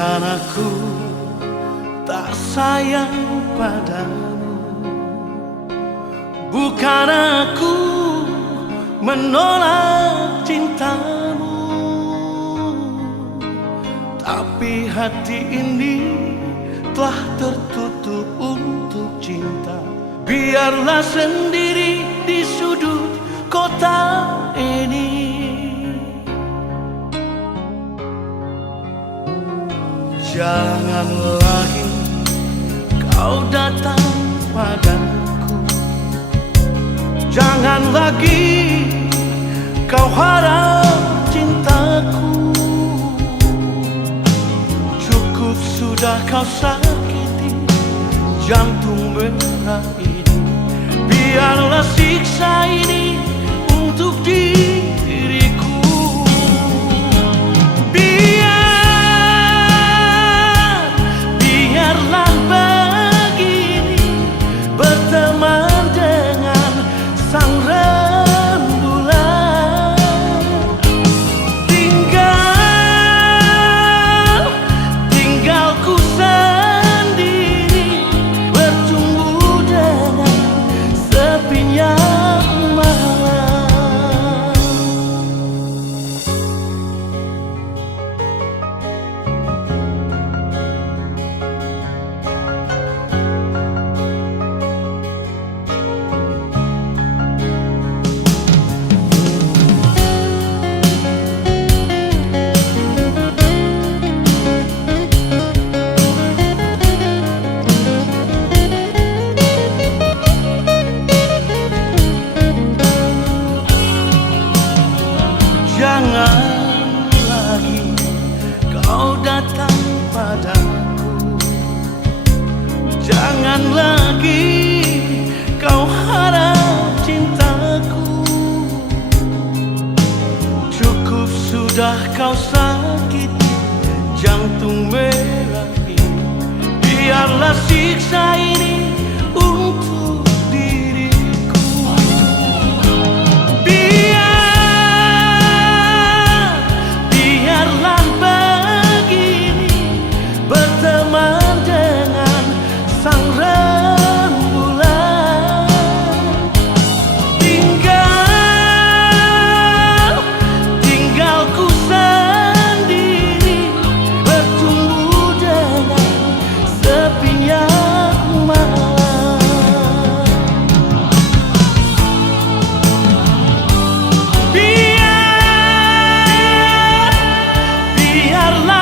Bukan aku tak sayang padamu, bukan aku menolak cintamu, tapi hati ini telah tertutup untuk cinta. Biarlah sendiri di sudut kota ini. Jangan lagi kau datang padaku, jangan lagi kau harap cintaku. Cukup sudah kau sakiti jantung merah ini. Biarlah siksa ini untuk diriku. Biarlah begini, berteman dengan sang rembulan. Tinggal ku sendiri, bertumbuh dengan sepinya malam. Jangan lagi kau datang padaku, jangan lagi kau harap cintaku. Cukup sudah kau sakiti jantung merah ini. Biarlah siksa ini untuk diriku. Biarlah begini, berteman dengan sang rembulan. Tinggal ku sendiri, bertumbuh dengan sepinya malam. Biarlah